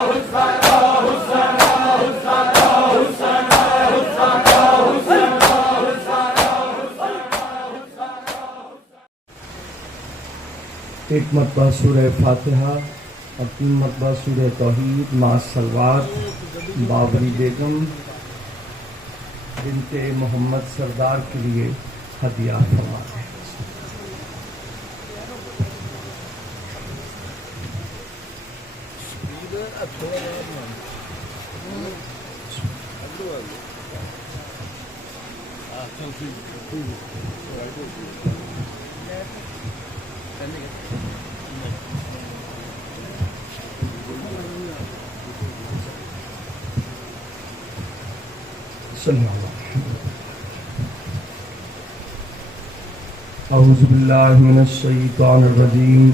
ایک مرتبہ سورہ فاتحہ اور 3 مرتبہ سورہ توحید مع الصلوات بابری بیگم بنت محمد سردار کے لیے ہدیہ فرماتے ہیں۔ اعوذ باللہ من الشیطان الرجیم،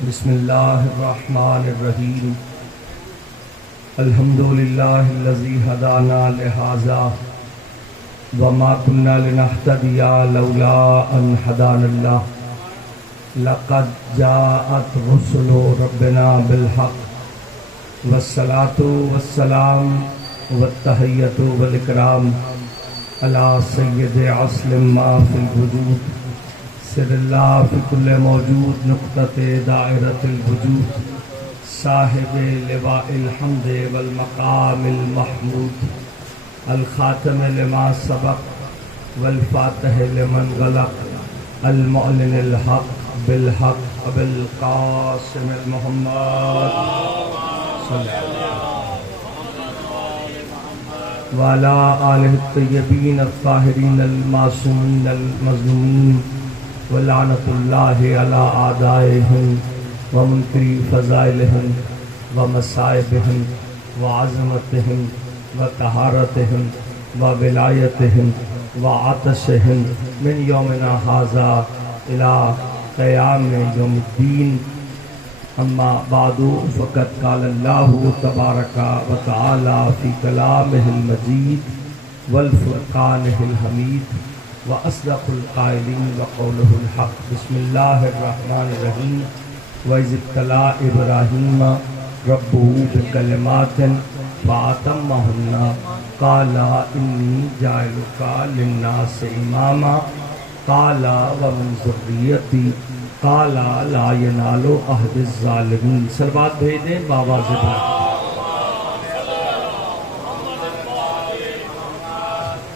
بسم اللہ الرحمن الرحیم، الحمدللہ الذی ہدانا لہذا وما كنا لنهتدي لولا ان هدانا الله لقد جاءت رسل ربنا بالحق والصلاة والسلام والتحیۃ والاکرام علی سید عصل ما فی الوجود سر اللہ فی کل موجود نقطۃ دائرۃ الوجود صاحب لواء الحمد والمقام المحمود الخاتم لما سبق والفاتح لمن غلق المعلن الحق بالحق بالقاسم محمد صلی اللہ وعلى آلہ الطیبین الطاہرین المعصومین المظلومین ولعنۃ اللہ علی اعدائہم ومنکری فضائلہم ومصائبہم وعظمتہم وطہارتہم وولایتہم وعطشہم من یومنا ھذا الی قیام یوم الدین۔ اما بعد فقد قال اللہ تبارک و تعالی فی کلامہ المجید والفرقانہ الحمید واصدق القائلین وقولہ الحق۔ بسم اللہ الرحمن الرحیم۔ وَإِذِ ابْتَلَىٰ إِبْرَاهِيمَ رَبُّهُ بِكَلِمَاتٍ فَأَتَمَّهُنَّ قَالَ إِنِّي جَاعِلُكَ لِلنَّاسِ إِمَامًا قَالَ وَمِنْ ذُرِّيَّتِي قَالَ لَا يَنَالُ عَهْدِ الظَّالِمِينَ۔ سلوات بھیج دیں بابا سے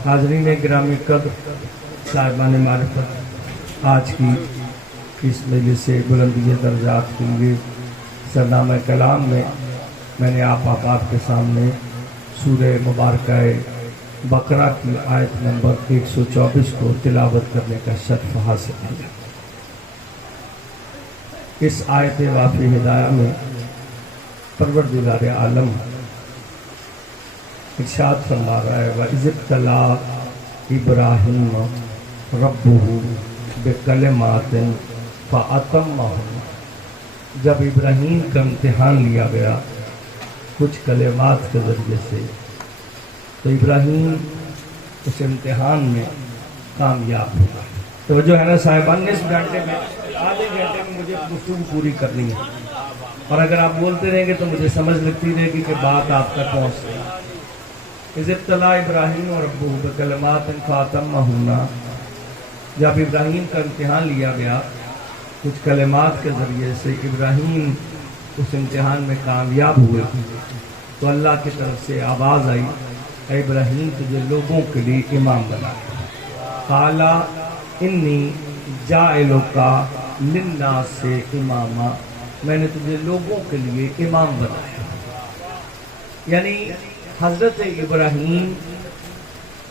حاضرین گرامی قدر، صاحبان معرفت، آج کی اس مجلس سے بلندی درجات کے لیے سرنامہ کلام میں میں نے آپ کے سامنے سورہ مبارکہ بقرہ کی آیت نمبر 124 کو تلاوت کرنے کا شرف حاصل کیا۔ اس آیت وافی ہدایہ میں پروردگار عالم ارشاد فرما رہا ہے وَإِذِ ابْتَلَىٰ إِبْرَاهِيمَ رَبُّهُ بِكَلِمَاتٍ فَأَتَمَّهُنَّ۔ جب ابراہیم کا امتحان لیا گیا کچھ کلمات کے ذریعے سے تو ابراہیم اس امتحان میں کامیاب ہوا۔ توجہ ہے نا صاحبان، اس گھنٹے میں آدھے گھنٹے میں مجھے گفتگو پوری کرنی ہے، اور اگر آپ بولتے رہیں گے تو مجھے سمجھ لگتی رہے گی کہ بات آپ تک پہنچ رہی ہے۔ اِذِ ابْتَلَىٰ إِبْرَاهِيمَ رَبُّهُ بِكَلِمَاتٍ فَأَتَمَّهُنَّ۔ جب ابراہیم کا امتحان لیا گیا کچھ کلمات کے ذریعے سے، ابراہیم اس امتحان میں کامیاب ہوئے تو اللہ کی طرف سے آواز آئی، اے ابراہیم تجھے لوگوں کے لیے امام بنا۔ قَالَ إِنِّي جَاعِلُكَ لِلنَّاسِ إِمَامًا، میں نے تجھے لوگوں کے لیے امام بنایا۔ یعنی حضرت ابراہیم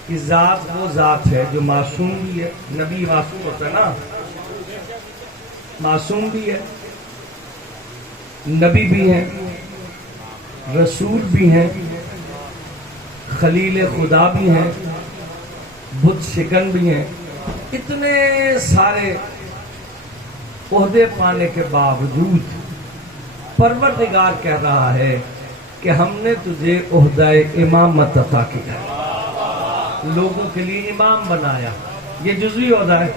کی ذات وہ ذات ہے جو معصوم بھی ہے، نبی معصوم ہوتا ہے نا، معصوم بھی ہے، نبی بھی ہیں، رسول بھی ہیں، خلیل خدا بھی ہیں، بت شکن بھی ہیں۔ اتنے سارے عہدے پانے کے باوجود پروردگار کہہ رہا ہے کہ ہم نے تجھے عہدہ امامت عطا کیا، لوگوں کے لیے امام بنایا۔ یہ جزوی عہدہ ہے،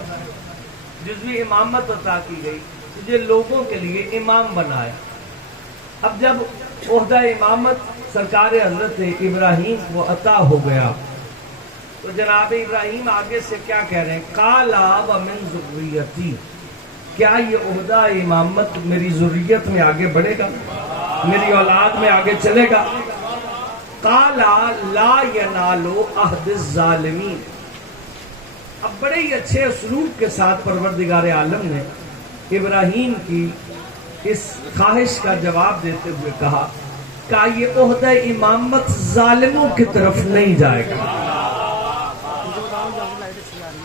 جزوی امامت عطا کی گئی، تجھے لوگوں کے لیے امام بنایا۔ اب جب عہدہ امامت سرکار حضرت ابراہیم کو عطا ہو گیا، تو جناب ابراہیم آگے سے کیا کہہ رہے ہیں؟ قالا ومن ذریتی، کیا یہ عہدہ امامت میری ذریت میں آگے بڑھے گا، میری اولاد میں آگے چلے گا؟ قالا لا ینال عہد الظالمین۔ اب بڑے ہی اچھے اسلوب کے ساتھ پروردگار عالم نے ابراہیم کی اس خواہش کا جواب دیتے ہوئے کہا کہ یہ عہدہ امامت ظالموں کی طرف نہیں جائے گا۔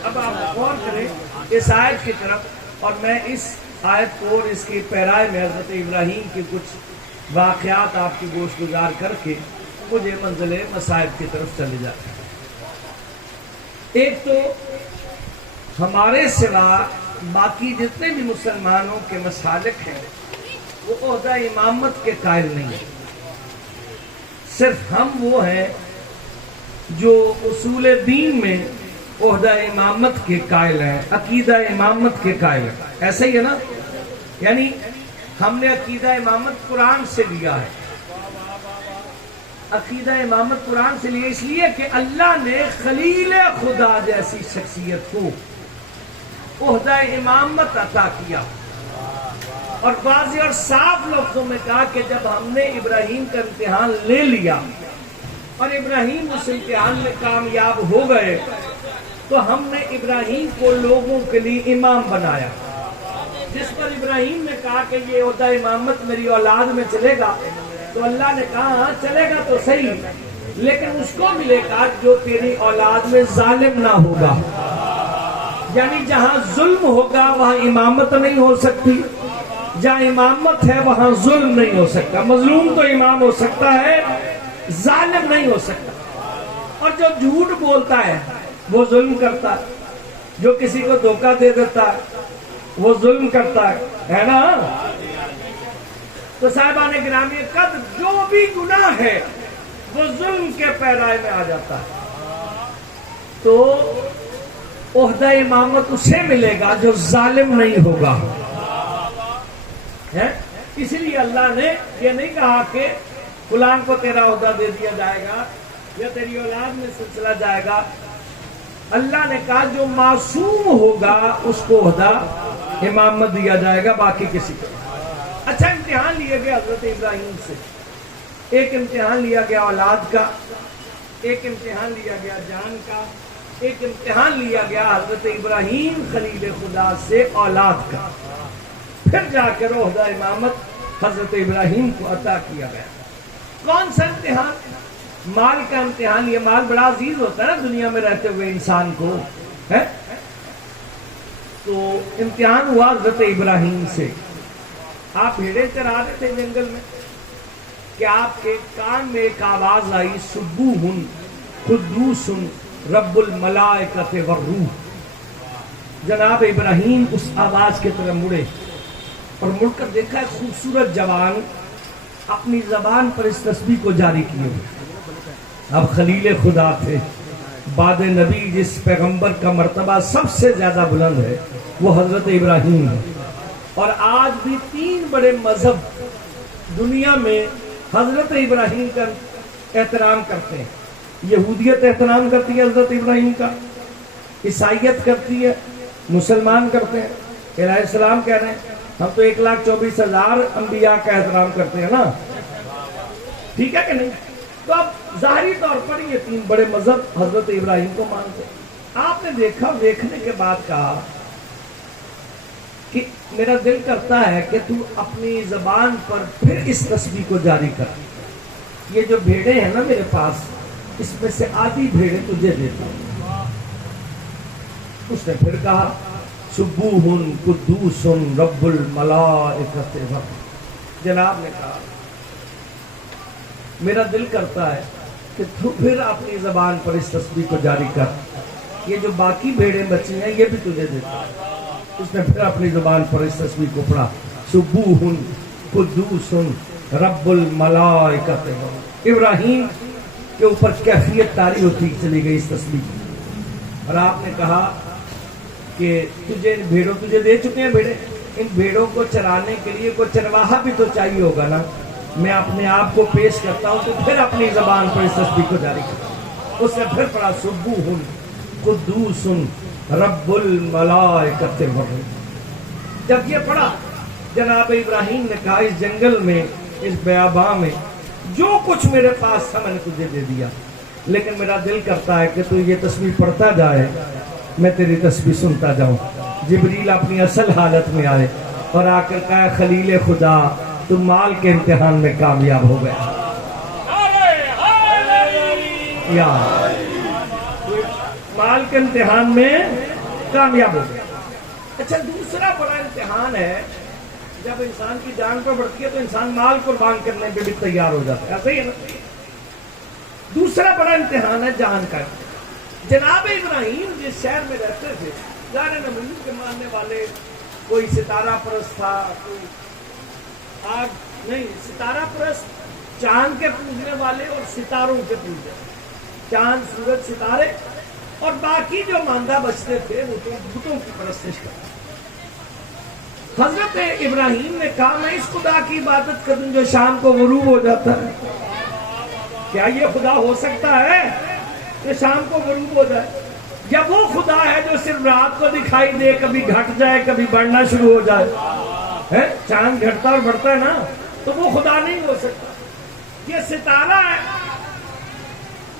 اب آپ غور کریں اس آیت کی طرف، اور میں اس آیت کو اور اس کی پیرائے میں حضرت ابراہیم کے کچھ واقعات آپ کی گوش گزار کر کے مجھے منزل مصائب کی طرف چلے جاتے ہیں۔ ایک تو ہمارے سوا باقی جتنے بھی مسلمانوں کے مسالک ہیں وہ عہدہ امامت کے قائل نہیں ہیں، صرف ہم وہ ہیں جو اصول دین میں عہدہ امامت کے قائل ہیں، عقیدہ امامت کے قائل ہیں۔ ایسا ہی ہے نا؟ یعنی ہم نے عقیدہ امامت قرآن سے لیا ہے، عقیدہ امامت قرآن سے لیا اس لیے کہ اللہ نے خلیل خدا جیسی شخصیت کو عہدہ امامت عطا کیا، اور واضح اور صاف لفظوں میں کہا کہ جب ہم نے ابراہیم کا امتحان لے لیا اور ابراہیم اس امتحان میں کامیاب ہو گئے تو ہم نے ابراہیم کو لوگوں کے لیے امام بنایا۔ جس پر ابراہیم نے کہا کہ یہ عہدہ امامت میری اولاد میں چلے گا، تو اللہ نے کہا ہاں چلے گا تو صحیح، لیکن اس کو ملے گا جو تیری اولاد میں ظالم نہ ہوگا۔ یعنی جہاں ظلم ہوگا وہاں امامت نہیں ہو سکتی، جہاں امامت ہے وہاں ظلم نہیں ہو سکتا۔ مظلوم تو امام ہو سکتا ہے، ظالم نہیں ہو سکتا۔ اور جو جھوٹ بولتا ہے وہ ظلم کرتا ہے، جو کسی کو دھوکہ دے دیتا ہے وہ ظلم کرتا ہے نا؟ تو صاحبان گرامی قدر جو بھی گناہ ہے وہ ظلم کے پیرائے میں آ جاتا ہے۔ تو عہدہ امامت اسے ملے گا جو ظالم نہیں ہوگا۔ اسی لیے اللہ نے یہ نہیں کہا کہ فلان کو تیرا عہدہ دے دیا جائے گا یا تیری اولاد میں سلسلہ جائے گا۔ اللہ نے کہا جو معصوم ہوگا اس کو عہدہ امامت دیا جائے گا، باقی کسی کو۔ اچھا، امتحان لیا گیا حضرت ابراہیم سے، ایک امتحان لیا گیا اولاد کا، ایک امتحان لیا گیا جان کا، ایک امتحان لیا گیا حضرت ابراہیم خلیل خدا سے اولاد کا، پھر جا کر عہدہ امامت حضرت ابراہیم کو عطا کیا گیا۔ کون سا امتحان؟ مال کا امتحان۔ یہ مال بڑا عزیز ہوتا ہے نا دنیا میں رہتے ہوئے انسان کو، ہے؟ تو امتحان ہوا حضرت ابراہیم سے۔ آپ بھیڑیں چرا رہے تھے جنگل میں کہ آپ کے کان میں ایک آواز آئی، سبوح قدوس رب الملائکۃ والروح۔ جناب ابراہیم اس آواز کی طرف مڑے اور مڑ کر دیکھا ایک خوبصورت جوان اپنی زبان پر اس تسبیح کو جاری کیے ہوئے۔ اب خلیل خدا تھے، بعد نبی جس پیغمبر کا مرتبہ سب سے زیادہ بلند ہے وہ حضرت ابراہیم ہے، اور آج بھی 3 بڑے مذہب دنیا میں حضرت ابراہیم کا احترام کرتے ہیں۔ یہودیت احترام کرتی ہے حضرت ابراہیم کا، عیسائیت کرتی ہے، مسلمان کرتے ہیں۔ علیہ السلام کہہ رہے ہیں ہم تو 1,24,000 انبیاء کا احترام کرتے ہیں نا، ٹھیک ہے کہ نہیں؟ تو اب ظاہری طور پر یہ 3 بڑے مذہب حضرت ابراہیم کو مانتے ہیں۔ آپ نے دیکھا، دیکھنے کے بعد کہا کہ میرا دل کرتا ہے کہ تو اپنی زبان پر پھر اس تسبیح کو جاری کر۔ یہ جو بھیڑیں ہیں نا میرے پاس، اس میں سے آدھی بھیڑیں تجھے دیتا ہوں۔ اس نے پھر کہا سبوح قدوس رب الملائکۃ والروح۔ جناب نے کہا میرا دل کرتا ہے کہ تو پھر اپنی زبان پر اس تسبیح کو جاری کر، یہ جو باقی بھیڑیں بچی ہیں یہ بھی تجھے دیتا ہوں۔ اس نے پھر اپنی زبان پر اس تسبیح کو پڑھا، سبوح قدوس رب الملائکۃ۔ ابراہیم کے اوپر کیفیت طاری ہوتی چلی گئی اس تسبیح کی، اور آپ نے کہا کہ تجھے بھیڑوں تجھے دے چکے ہیں بھیڑیں، ان بھیڑوں کو چرانے کے لیے کوئی چرواہا بھی تو چاہیے ہوگا نا، میں اپنے آپ کو پیش کرتا ہوں تو پھر اپنی زبان پر اس تسبیح کو جاری کرتا ہوں. اس نے پھر پڑھا سبوح قدوس رب الملائکۃ والروح. جب یہ پڑھا جناب ابراہیم نے کہا اس جنگل میں اس بیاباں میں جو کچھ میرے پاس تھا میں نے تجھے دے دیا، لیکن میرا دل کرتا ہے کہ تو یہ تسبیح پڑھتا جائے میں تیری تسبیح سنتا جاؤں. جبریل اپنی اصل حالت میں آئے اور آ کر کہا خلیل خدا تم مال کے امتحان میں کامیاب ہو گیا. یا مال کے امتحان میں کامیاب ہو گیا. اچھا دوسرا بڑا امتحان ہے جب انسان کی جان پر بڑھتی ہے تو انسان مال قربان کرنے پہ بھی تیار ہو جاتا ہے، ایسا ہی ہے نا. دوسرا بڑا امتحان ہے جان کا. جناب ابراہیم جس شہر میں رہتے تھے ظاہر نمرود کے ماننے والے، کوئی ستارہ پرست تھا، کوئی آگ نہیں ستارہ پرست چاند کے پوجنے والے اور ستاروں کے پوجنے، چاند سورج ستارے، اور باقی جو ماندہ بچتے تھے وہ تو بتوں کی پرستش کرتے. حضرت ابراہیم نے کہا میں اس خدا کی عبادت کروں جو شام کو غروب ہو جاتا ہے. کیا یہ خدا ہو سکتا ہے کہ شام کو غروب ہو جائے؟ یا وہ خدا ہے جو صرف رات کو دکھائی دے، کبھی گھٹ جائے کبھی بڑھنا شروع ہو جائے؟ چاند گھٹتا اور بڑھتا ہے نا، تو وہ خدا نہیں ہو سکتا. یہ ستارہ ہے،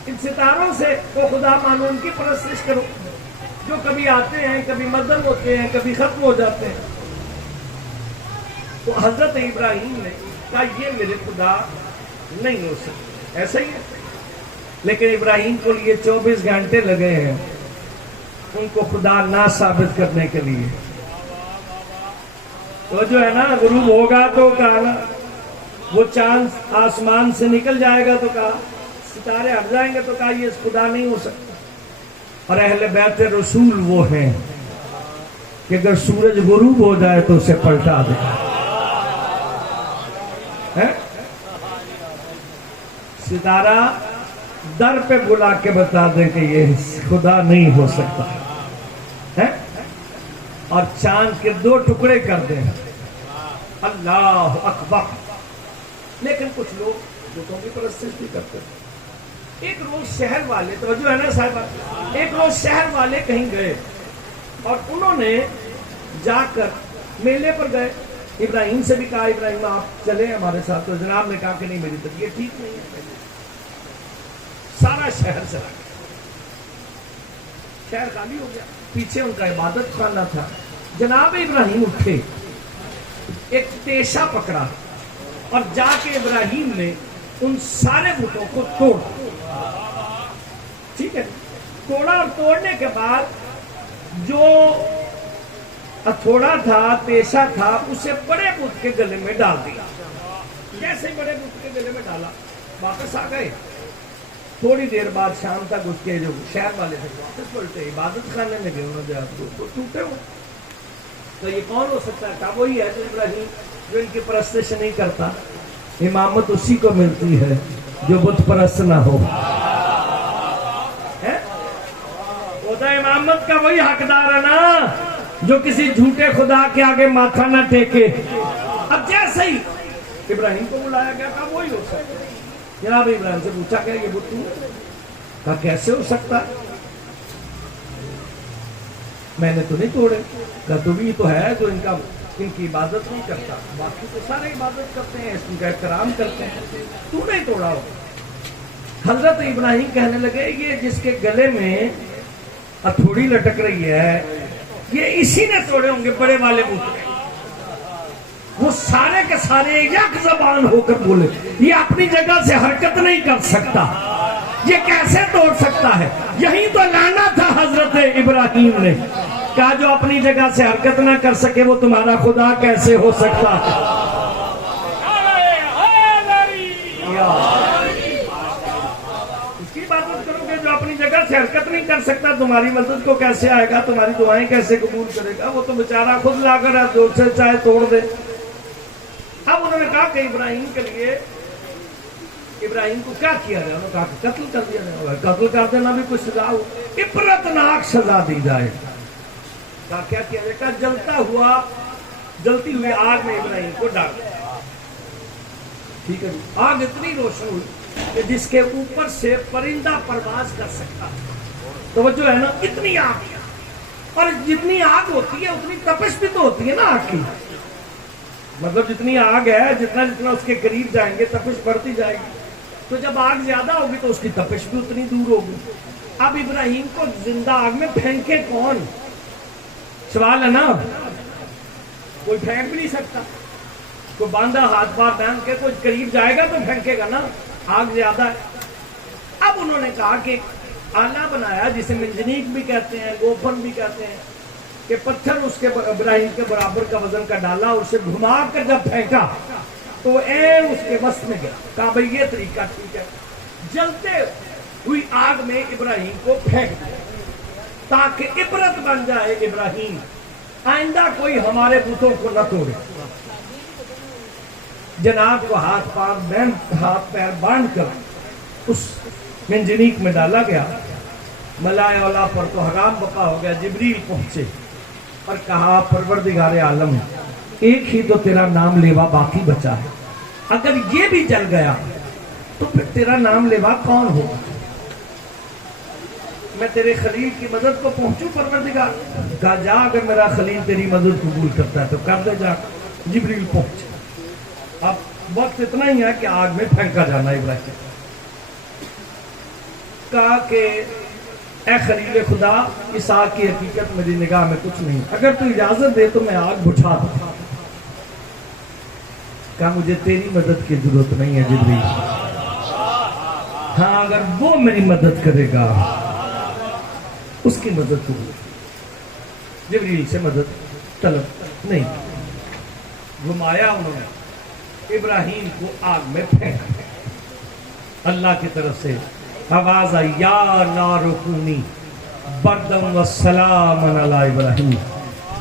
ان ستاروں سے وہ خدا مانو، ان کی پرستش کرو جو کبھی آتے ہیں کبھی مدم ہوتے ہیں کبھی ختم ہو جاتے ہیں. تو حضرت ابراہیم نے کہا یہ میرے خدا نہیں ہو سکتے. ایسا ہی ہے. لیکن ابراہیم کو لیے 24 گھنٹے لگے ہیں ان کو خدا نہ ثابت کرنے کے لیے. تو جو ہے نا غروب ہوگا تو کہا نا وہ چاند آسمان سے نکل جائے گا تو کہا ستارے ہٹ جائیں گے تو کہا یہ خدا نہیں ہو سکتا. اور اہل بیت رسول وہ ہیں کہ اگر سورج غروب ہو جائے تو اسے پلٹا دے. ستارہ در پہ بلا کے بتا دیں کہ یہ خدا نہیں ہو سکتا ہے، اور چاند کے 2 ٹکڑے کر دیں. اللہ اکبر. لیکن کچھ لوگ بتوں کی پرستش بھی کرتے ہیں. ایک روز شہر والے، توجہ ہے نا صاحبہ، ایک روز شہر والے کہیں گئے اور انہوں نے جا کر میلے پر گئے. ابراہیم سے بھی کہا ابراہیم آپ چلیں ہمارے ساتھ، تو جناب نے کہا کہ نہیں میری طبیعت ٹھیک نہیں ہے. سارا شہر چلا گیا، شہر خالی ہو گیا. پیچھے ان کا عبادت خانہ تھا. جناب ابراہیم اٹھے، ایک تیشہ پکڑا اور جا کے ابراہیم نے ان سارے بتوں کو توڑا. ٹھیک ہے، توڑا اور توڑنے کے بعد جو ہتھوڑا تھا تیشہ تھا اسے بڑے بت کے گلے میں ڈال دیا. جیسے بڑے بت کے گلے میں ڈالا واپس آ گئے. تھوڑی دیر بعد شام تک اس کے جو شہر والے تھے واپس پلٹے، عبادت خانے میں گئے، انہوں نے تو ٹوٹے ہو. تو یہ کون ہو سکتا ہے؟ کہا وہی ہے جو ابراہیم جو ان کی پرستش نہیں کرتا. امامت اسی کو ملتی ہے جو بت پرست نہ ہو. خدا امامت کا وہی حقدار ہے نا جو کسی جھوٹے خدا کے آگے ماتھا نہ ٹیکے. اب جیسے ہی ابراہیم کو بلایا گیا کہا وہی ہو سکتا ہے. جناب ابراہیم سے پوچھا کہ یہ بت کہا کیسے ہو سکتا ہے؟ میں نے تو نہیں توڑے. کہا تو بھی تو ہے جو ان کی عبادت نہیں کرتا، باقی تو سارے عبادت کرتے ہیں، ان کا احترام کرتے ہیں، تو نہیں توڑا ہو. حضرت ابراہیم کہنے لگے یہ جس کے گلے میں ہتھوڑی لٹک رہی ہے یہ اسی نے توڑے ہوں گے بڑے والے بت. وہ سارے کے سارے یک زبان ہو کر بولے یہ اپنی جگہ سے حرکت نہیں کر سکتا، یہ کیسے توڑ سکتا ہے؟ یہی تو لانا تھا حضرت ابراہیم نے. کہا جو اپنی جگہ سے حرکت نہ کر سکے وہ تمہارا خدا کیسے ہو سکتا ہے؟ اس کی عبادت کرو گے جو اپنی جگہ سے حرکت نہیں کر سکتا، تمہاری مدد کو کیسے آئے گا؟ تمہاری دعائیں کیسے قبول کرے گا؟ وہ تو بیچارہ خود لا کر جو سے چاہے توڑ دے. اب انہوں نے کہا کہ ابراہیم کے لیے ابراہیم کو کیا کیا جائے؟ انہوں نے کہا کہ قتل کر دیا جائے. قتل کر دینا بھی کوئی سزا ہو، عبرتناک سزا دی جائے. کہا کیا کیا جائے؟ کہا جلتی ہوئی آگ میں ابراہیم کو ڈال. ٹھیک ہے، آگ اتنی روشن ہوئی کہ جس کے اوپر سے پرندہ پرواز کر سکتا، توجہ ہے نا، اتنی آگ. اور جتنی آگ ہوتی ہے اتنی تپش بھی تو ہوتی ہے نا آگ کی. مطلب جتنی آگ ہے جتنا جتنا اس کے قریب جائیں گے تپش بڑھتی جائے گی. تو جب آگ زیادہ ہوگی تو اس کی تپش بھی اتنی دور ہوگی. اب ابراہیم کو زندہ آگ میں پھینکے کون؟ سوال ہے نا. کوئی پھینک بھی نہیں سکتا. کوئی باندھا ہاتھ پار باندھ کے کوئی قریب جائے گا تو پھینکے گا نا، آگ زیادہ ہے. اب انہوں نے کہا کہ آلہ بنایا جسے منجنیق بھی کہتے ہیں، گوفن بھی کہتے ہیں، کہ پتھر اس کے ابراہیم کے برابر کا وزن کا ڈالا، اسے گھما کر جب پھینکا تو اس کے وسط میں گیا. کہا بھئی یہ طریقہ ٹھیک ہے. جلتے ہوئی آگ میں ابراہیم کو پھینک دیا تاکہ عبرت بن جائے ابراہیم، آئندہ کوئی ہمارے بتوں کو نہ توڑے. جناب کو ہاتھ پیر باندھ کر اس منجنیق میں ڈالا گیا. ملائے اولا پر تو حرام بقا ہو گیا. جبریل پہنچے اور کہا پروردگار عالم، ایک ہی تو تیرا نام لیوا باقی بچا ہے، اگر یہ بھی جل گیا تو پھر تیرا نام لیوا کون ہوگا؟ میں تیرے خلیل کی مدد کو پہنچوں پروردگار؟ کہا جا، اگر میرا خلیل تیری مدد قبول کرتا ہے تو کر دے جا. جبریل پہنچے. اب وقت اتنا ہی ہے کہ آگ میں پھینکا جانا ابراہیم. کہا کہ اے خلیل خدا، اس آگ کی حقیقت میری نگاہ میں کچھ نہیں، اگر تو اجازت دے تو میں آگ بجھا دوں. کہا مجھے تیری مدد کی ضرورت نہیں ہے جبریل، ہاں اگر وہ میری مدد کرے گا اس کی مدد کروں. جبریل سے مدد طلب نہیں. گھمایا انہوں نے، ابراہیم کو آگ میں پھینکا. اللہ کی طرف سے آواز آئی، یا نار کونی بردم و سلام علی ابراہیم.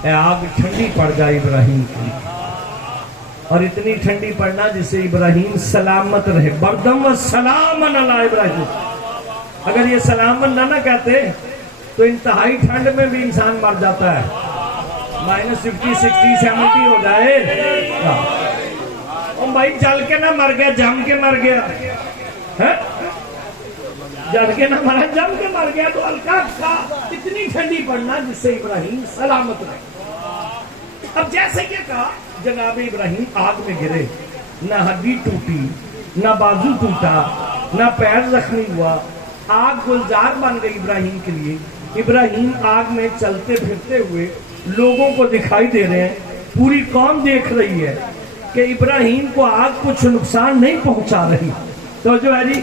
اے آگ ٹھنڈی پڑ جائے ابراہیم کی، اور اتنی ٹھنڈی پڑنا جس سے ابراہیم سلامت رہے. بردم و سلام علی ابراہیم. اگر یہ سلامت نہ کہتے تو انتہائی ٹھنڈ میں بھی انسان مر جاتا ہے. -50 60 70 ہو جائے. اور بھائی جل کے نہ مر گیا، جم کے مر گیا. جل کے نہ مرا، جم کے مر گیا. تو ہلکا تھا اتنی ٹھنڈی پڑنا جس سے ابراہیم سلامت رہے. اب جیسے یہ کہا جناب ابراہیم آگ میں گرے، نہ ہڈی ٹوٹی، نہ بازو ٹوٹا، نہ پیر زخمی ہوا. آگ گلزار بن گئی ابراہیم کے لیے. ابراہیم آگ میں چلتے پھرتے ہوئے لوگوں کو دکھائی دے رہے ہیں. پوری قوم دیکھ رہی ہے کہ ابراہیم کو آگ کچھ نقصان نہیں پہنچا رہی. تو جو ہے جی،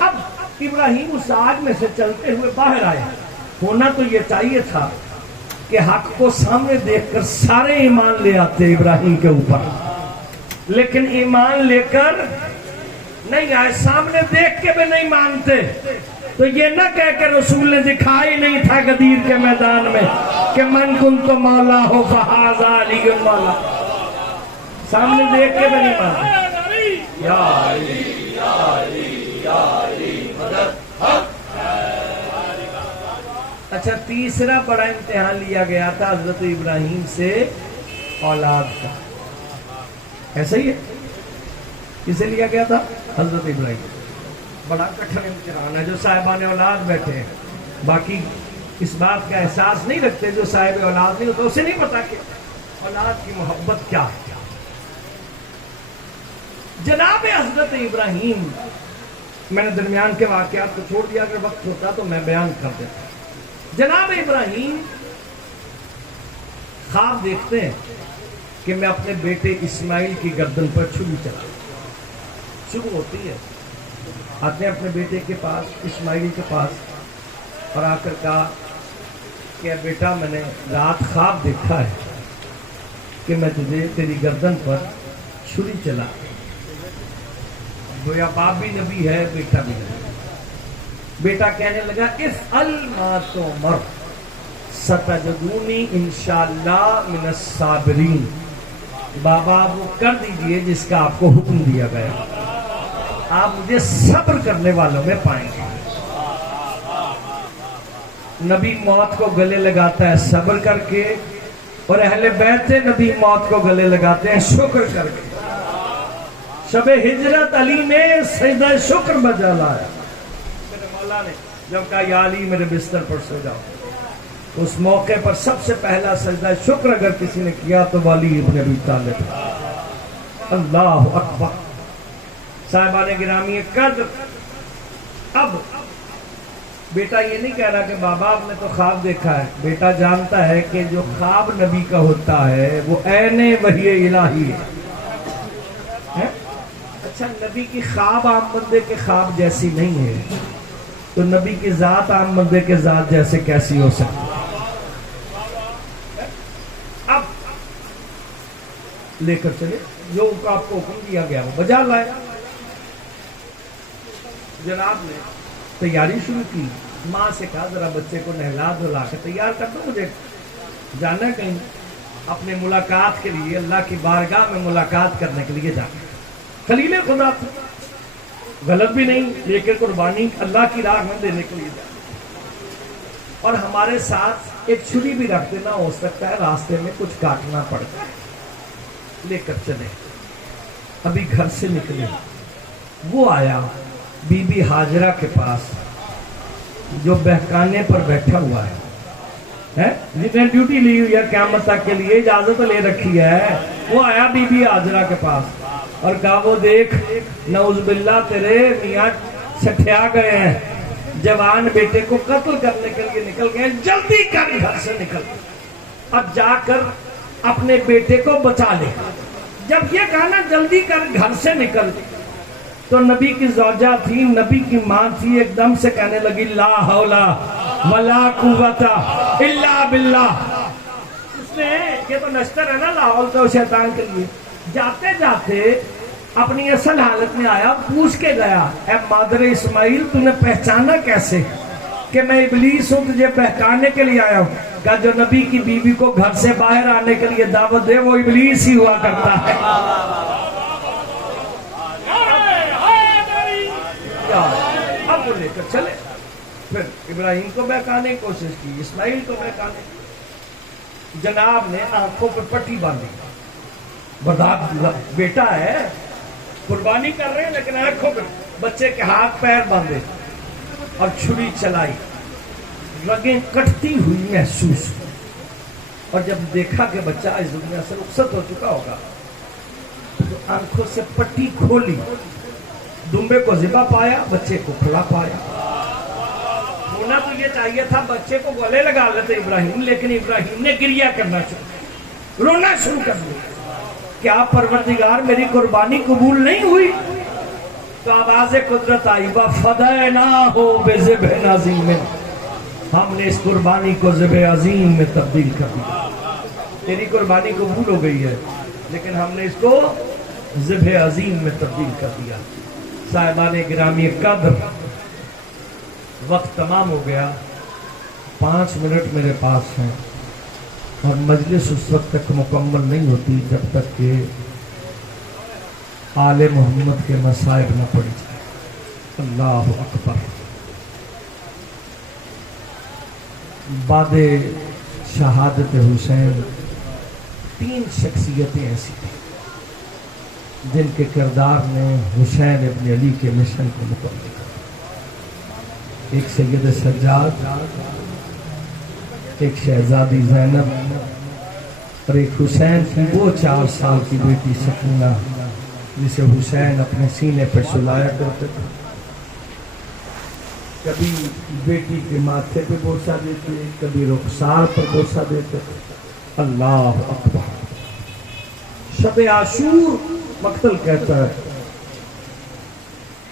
اب ابراہیم اس آگ میں سے چلتے ہوئے باہر آئے. ہونا تو یہ چاہیے تھا کہ حق کو سامنے دیکھ کر سارے ایمان لے آتے ابراہیم کے اوپر، لیکن ایمان لے کر نہیں آئے، سامنے دیکھ کے بھی نہیں مانتے. تو یہ نہ کہہ کہ رسول نے دکھائی نہیں تھا غدیر کے میدان میں کہ من کنت مولا ہو فہذا علی مولا. سامنے دیکھ کے بھی نہیں مانتے. یا علی یا علی یا علی مدد. اچھا، تیسرا بڑا امتحان لیا گیا تھا حضرت ابراہیم سے اولاد کا. ایسا ہی ہے، کسے لیا گیا تھا؟ حضرت ابراہیم. بڑا کٹھن امتحان ہے. جو صاحبان اولاد بیٹھے ہیں باقی اس بات کا احساس نہیں رکھتے، جو صاحب اولاد نہیں ہوتا اسے نہیں پتا کہ اولاد کی محبت کیا ہے. جناب حضرت ابراہیم، میں نے درمیان کے واقعات کو چھوڑ دیا، اگر وقت ہوتا تو میں بیان کر دیتا. جناب ابراہیم خواب دیکھتے ہیں کہ میں اپنے بیٹے اسماعیل کی گردن پر چھری چلا. شروع ہوتی ہے، آتے ہیں اپنے بیٹے کے پاس، اسماعیل کے پاس، اور آ کر کہا کہ بیٹا میں نے رات خواب دیکھا ہے کہ میں تجھے تیری گردن پر چھری چلا. گویا باپ بھی نبی ہے، بیٹا بھی نبی. بیٹا کہنے لگا افعل ما تؤمر ستجدونی انشاءاللہ من الصابرین. بابا وہ کر دیجئے جس کا آپ کو حکم دیا گیا، آپ مجھے صبر کرنے والوں میں پائیں گے. نبی موت کو گلے لگاتا ہے صبر کر کے، اور اہل بیت نبی موت کو گلے لگاتے ہیں شکر کر کے. شب ہجرت علی نے سجدہ شکر بجا لایا. میرے مولا نے جب کہا یا علی میرے بستر پر سو جاؤ، اس موقع پر سب سے پہلا سجدہ شکر اگر کسی نے کیا تو علی ابن ابی طالب. اللہ اکبر. صاحبان گرامی قدر، اب بیٹا یہ نہیں کہہ رہا کہ بابا آپ نے تو خواب دیکھا ہے. بیٹا جانتا ہے کہ جو خواب نبی کا ہوتا ہے وہ عین وحی الہی ہے. اچھا، نبی کی خواب عام بندے کے خواب جیسی نہیں ہے تو نبی کی ذات عام بندے کے ذات جیسے کیسی ہو سکتی؟ اب لے کر چلے، جو آپ کو حکم دیا گیا وہ بجا لائے. جناب نے تیاری شروع کی. ماں سے کہا ذرا بچے کو نہلا دھلا کے تیار کر دو، مجھے جانا ہے کہیں اپنے ملاقات کے لیے، اللہ کی بارگاہ میں ملاقات کرنے کے لیے جانا. خلیل خدا تھا، غلط بھی نہیں، لیکن قربانی اللہ کی راہ میں دینے کے لیے جانا. اور ہمارے ساتھ ایک چھری بھی رکھ دینا، ہو سکتا ہے راستے میں کچھ کاٹنا پڑ جائے. لے کر چلے. ابھی گھر سے نکلے، وہ آیا بی بی ہاجرہ کے پاس جو بہکانے پر بیٹھا ہوا ہے، جس نے ڈیوٹی لی ہوئی ہے قیامت تک کے لیے، اجازت لے رکھی ہے. وہ آیا بی بی ہاجرہ کے پاس اور کہا وہ دیکھ نعوذ باللہ تیرے میاں سٹھیا گئے ہیں، جوان بیٹے کو قتل کرنے کے لیے نکل گئے، جلدی کر گھر سے نکل، اب جا کر اپنے بیٹے کو بچا لے. جب یہ کہا نا جلدی کر گھر سے نکل، تو نبی کی زوجہ تھی، نبی کی ماں تھی، ایک دم سے کہنے لگی لا حول ولا قوت الا باللہ. اس نے یہ تو نشتر ہے نا لا حول تو شیطان کے لیے. جاتے جاتے اپنی اصل حالت میں آیا، پوچھ کے گیا اے مادر اسماعیل تو نے پہچانا کیسے کہ میں ابلیس ہوں، تجھے بہکانے کے لیے آیا ہوں؟ کہا جو نبی کی بیوی کو گھر سے باہر آنے کے لیے دعوت دے وہ ابلیس ہی ہوا کرتا ہے. اب وہ لے کر چلے. پھر ابراہیم کو بہکانے کی کوشش کی، اسماعیل کو بہکانے. جناب نے آنکھوں پہ پٹی باندھی، بیٹا ہے قربانی کر رہے ہیں لیکن آنکھوں پہ، بچے کے ہاتھ پیر باندھے اور چھری چلائی. رگیں کٹتی ہوئی محسوس، اور جب دیکھا کہ بچہ اس دنیا سے رخصت ہو چکا ہوگا تو آنکھوں سے پٹی کھولی، دمبے کو ذبح پایا، بچے کو کھلا پایا. ہونا تو یہ چاہیے تھا بچے کو گلے لگا لیتے ابراہیم، لیکن ابراہیم نے گریہ کرنا شروع، رونا شروع کر دیا. کیا پروردگار میری قربانی قبول نہیں ہوئی؟ تو آواز قدرت آئی وَفَدَيْنَاهُ بِذِبْحٍ عَظِيمٍ، ہم نے اس قربانی کو ذبح عظیم میں تبدیل کر دیا. تیری قربانی قبول ہو گئی ہے لیکن ہم نے اس کو ذبح عظیم میں تبدیل کر دیا. صاحبان گرامی قدر، وقت تمام ہو گیا، 5 منٹ میرے پاس ہیں اور مجلس اس وقت تک مکمل نہیں ہوتی جب تک کہ آل محمد کے مصائب نہ پڑ جائے. اللہ اکبر. بعد شہادت حسین 3 شخصیتیں ایسی تھیں جن کے کردار نے حسین ابن علی کے مشن کو مکمل کیا. ایک سید سجاد، ایک شہزادی زینب اور ایک حسین کی وہ 4 سال کی بیٹی سکینہ جسے حسین اپنے سینے پر سلایا کرتے تھے. کبھی بیٹی کے ماتھے پہ بوسہ دیتے، کبھی رخسار پر بوسہ دیتے. اللہ اکبر. شب عاشور مقتل کہتا ہے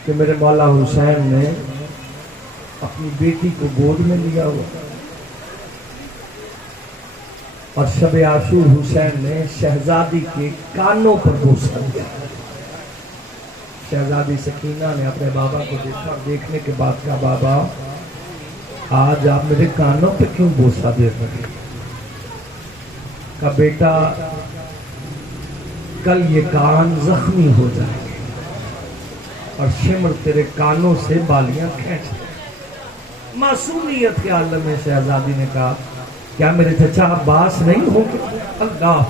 کہ میرے مولا حسین نے اپنی بیٹی کو گود میں لیا ہوا اور شب عاشور حسین نے شہزادی کے کانوں پر بوسہ دیا. شہزادی سکینہ نے اپنے بابا کو دیکھا، دیکھنے کے بعد کہا بابا آج آپ میرے کانوں پہ کیوں بوسہ دے رہے؟ کہا بیٹا کل یہ کان زخمی ہو جائے گے اور شمر تیرے کانوں سے بالیاں کھینچ دے. معصومیت کے عالم میں شہزادی نے کہا کیا میرے چچا عباس نہیں ہوں گے؟ اللہ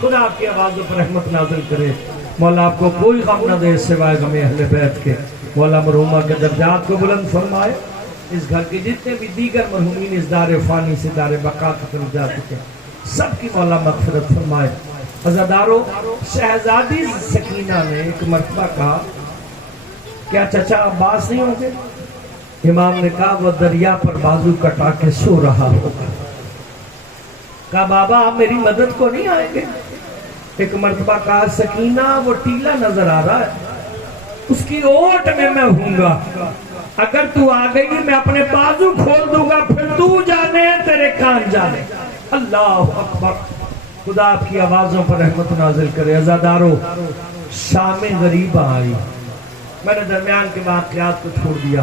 خدا کی آواز پر رحمت نازل کرے. مولا آپ کو کوئی غم نہ دے سوائے غم اہل بیت کے. مولا مرحومہ کے درجات کو بلند فرمائے. اس گھر کے جتنے بھی دیگر مرحومین اس دار فانی سے دار بقا کی طرف جا چکے سب کی مولا مغفرت فرمائے. عزادارو، شہزادی سکینہ نے ایک مرتبہ کہا کیا چچا عباس نہیں ہوں گے؟ امام نے کہا وہ دریا پر بازو کٹا کے سو رہا ہوگا. کہا بابا آپ میری مدد کو نہیں آئیں گے؟ ایک مرتبہ کہا سکینہ وہ ٹیلا نظر آ رہا ہے، اس کی اوٹ میں ہوں گا، اگر تو آ گئی میں اپنے بازو کھول دوں گا، پھر تو جانے تیرے کان جانے. اللہ اکبر. خدا آپ کی آوازوں پر رحمت نازل کرے. عزادارو، شام غریبہ آئی. میں نے درمیان کے واقعات کو چھوڑ دیا.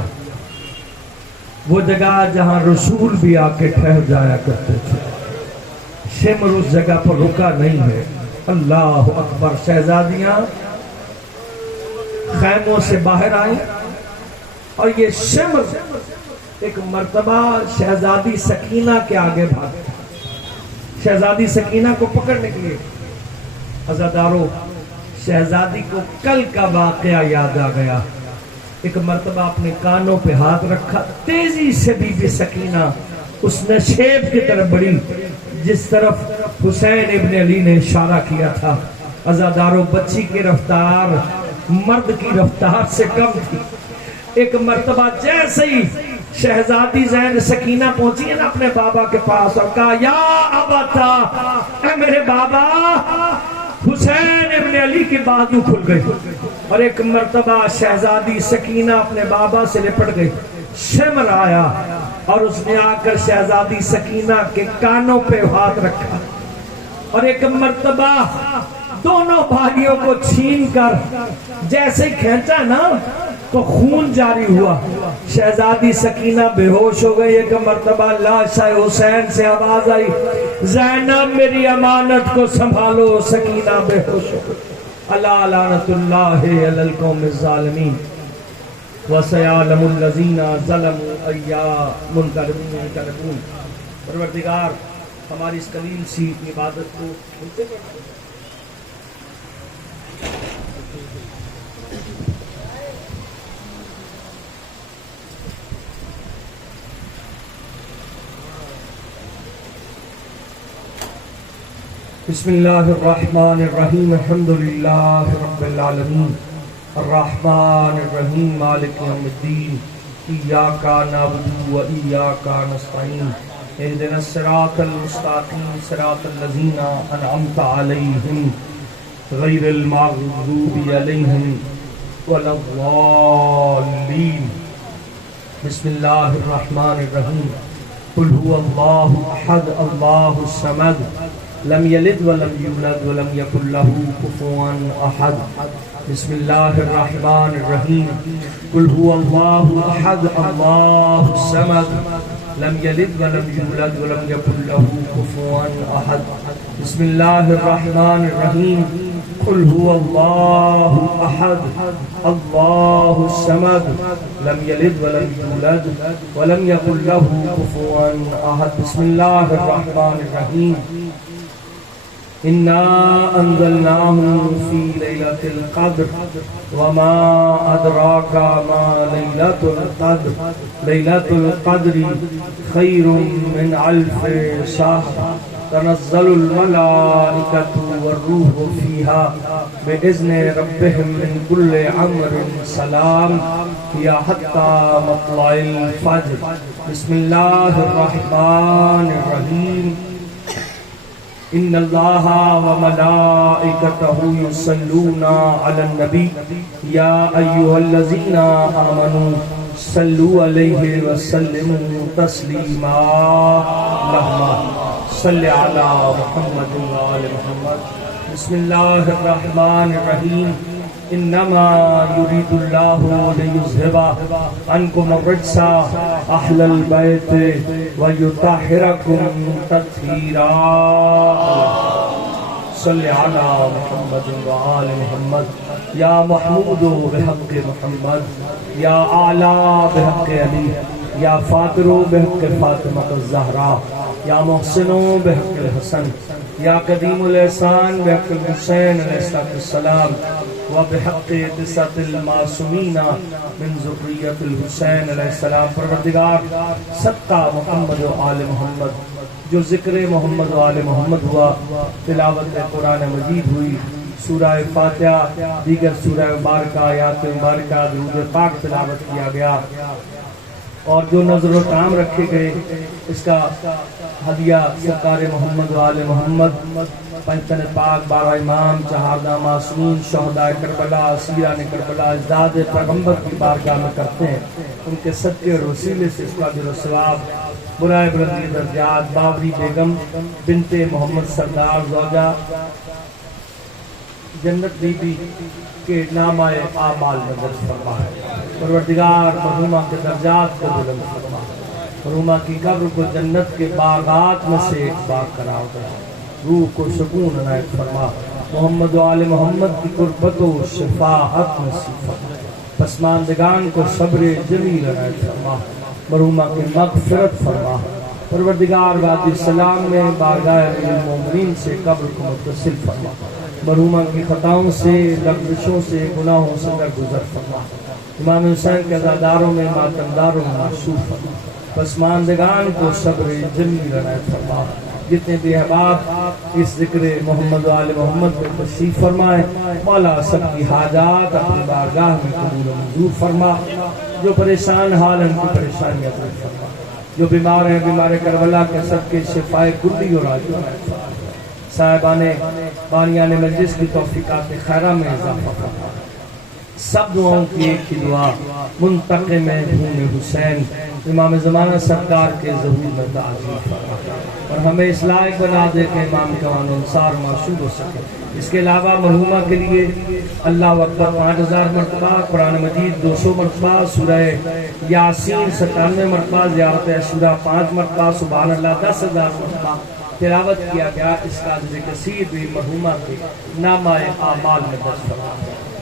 وہ جگہ جہاں رسول بھی آ کے ٹھہر جایا کرتے تھے، شمر اس جگہ پر رکا نہیں ہے. اللہ اکبر. شہزادیاں خیموں سے باہر آئیں اور یہ شمر ایک مرتبہ شہزادی سکینہ کے آگے بھاگ. شہزادی سکینہ کو پکڑنے کے لیے. عزادارو، شہزادی کو کل کا واقعہ یاد آ گیا. ایک مرتبہ اپنے کانوں پہ ہاتھ رکھا، تیزی سے بی بی سکینہ اس نشیب کی طرف بڑھی جس طرف حسین ابن علی نے اشارہ کیا تھا. عزادارو، بچی کی رفتار مرد کی رفتار سے کم تھی. ایک مرتبہ جیسے ہی شہزادی زین سکینہ پہنچی ہے نا اپنے بابا کے پاس اور کہا یا ابتا، اے میرے بابا، حسین ابن علی کی بازو کھل گئی. اور ایک مرتبہ شہزادی سکینہ اپنے بابا سے لپٹ گئی. شمر آیا اور اس نے آ کر شہزادی سکینہ کے کانوں پہ ہاتھ رکھا اور ایک مرتبہ دونوں بھائیوں کو چھین کر جیسے کھینچا نا تو خون جاری ہوا. شہزادی سکینہ بے ہوش ہو گئی. ایک مرتبہ لاش حسین سے آواز آئی زینب میری امانت کو سنبھالو. سکینہ بے ہوش ہو گئی. الا لعنت اللہ علی القوم الظالمین وسیعلم الذین ظلموا ایا منقلبون. پروردگار ہماری اس قلیل سی عبادت کو کھلتے کرتے. بسم اللہ الرحمن الرحیم. الحمدللہ رب العالمین الرحمن الرحیم مالک یوم الدین. ایاک نعبد و ایاک نستعین. اهدنا الصراط المستقیم صراط الذین انعمت علیہم غیر المغضوب علیہم ولا الضالین. بسم اللہ الرحمن الرحیم. قل هو اللہ احد اللہ الصمد لم یلد ولم یولد ولم یکن له کفوا احد. بسم اللہ الرحمن الرحیم. قل هو اللہ احد اللہ الصمد لم یلد ولم یولد ولم یکن له کفوا احد. بسم اللہ الرحمن الرحیم. قل هو اللہ احد اللہ الصمد لم یلد ولم یولد ولم یکن له کفوا احد. بسم اللہ الرحمن الرحیم. انا انزلناه في ليلة القدر وما ادراك ما ليلة القدر. ليلة القدر خير من 1000 شهر. تنزل الملائكة والروح فيها بإذن ربهم من كل أمر سلام هي حتى مطلع الفجر. بسم الله الرحمن الرحيم. ان اللہ وملائکتہ یصلون علی النبی یا ایھا الذین آمنوا صلوا علیہ وسلموا تسلیما. اللہم صل علی محمد وآل محمد. بسم اللہ الرحمن الرحیم. انما یرید اللہ لیذھب عنکم الرجس اہل البیت ویطہرکم تطہیرا. صلی علی محمد وآل محمد. یا محمود بحق محمد یا اعلی بحق علی یا فاطر بحق فاطمہ الزہرا یا محسن بحق الحسن یا قدیم الاحسان بحق الحسین علیہ السلام وبحق قصة المعصومین من ذریت الحسین علیہ السلام. پروردگار صدقہ محمد و آل محمد جو ذکر محمد و آل محمد ہوا، تلاوت قرآن مجید ہوئی، سورہ فاتحہ، دیگر سورہ مبارکہ، آیات مبارکہ، درود پاک تلاوت کیا گیا، اور جو نظر و کام رکھے گئے، اس کا ہدیہ سرکار محمد و آل محمد، پنجتن پاک، 12 امام، 4 معصومین، شہداء کربلا، اسیران کربلا، اجداد پیغمبر کی بارگاہ میں کرتے ہیں. ان کے صدقے اور وسیلے سے اس کا اجر و ثواب برائے بلندی درجات بابری بیگم بنت محمد سردار زوجہ جنت بی بی کے نامہ اعمال میں درج فرما. پروردگار مرحومہ کے درجات کو بلند فرما، مرحومہ کی قبر کو جنت کے باغات میں سے ایک باغ قرار دے، روح کو سکون عنایت فرما، محمد و آل محمد کی قربت و شفاعت نصیب فرما، پسماندگان کو صبر جمیل عنایت فرما، مرحومہ کی مغفرت فرما. پروردگار وادی السلام میں بارگاہ امیر المومنین سے قبر کو متصل فرما، مرحومہ کی خطاؤں سے، لغزشوں سے، گناہوں سے درگزر فرما، امام حسین کے عزاداروں میں، ماتمداروں میں معصوم فرما، پسماندگان کو صبر جمیل عنایت فرما. جتنے بھی احباب اس ذکر محمد و آل محمد میں تشریف فرمائے، مولا سب کی حاجات اپنی بارگاہ میں قبول و منظور فرما. جو پریشان حال ان کی پریشانیاں دور فرما، جو بیمار ہیں بیمار کربلا کے سب کے شفائے کلی اور عاجل عنایت فرما. صاحبان بانیان مجلس کی توفیقات خیرہ میں اضافہ فرما. سب دعاؤں کی ایک ہی دعا، منتقم خون حسین امام زمانہ سرکار کے ظہور میں تعظیم فرما، اور ہمیں اس لائق بنا دے کہ امام قوان انصار معشوق ہو سکے. اس کے علاوہ مرحومہ کے لیے اللہ اکبر 5000 مرتبہ، قرآن مجید 200 مرتبہ، سورہ یاسین 97 مرتبہ، زیارت عاشورہ 5 مرتبہ، سبحان اللہ 10,000 مرتبہ تلاوت کیا گیا. اس کا ذکر کثیر بھی مرحومہ کے نامہ اعمال میں درج فرما.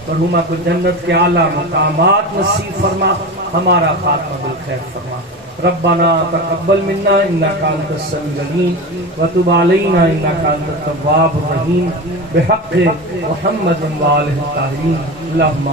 مرحومہ کو جنت کے اعلیٰ مقامات نصیب فرما، ہمارا خاتمہ بالخیر فرما. ربنا تقبل منا انک انت السمیع العلیم وتب علینا انک انت التواب الرحیم بحق محمد و آلہ الطاہرین. اللہم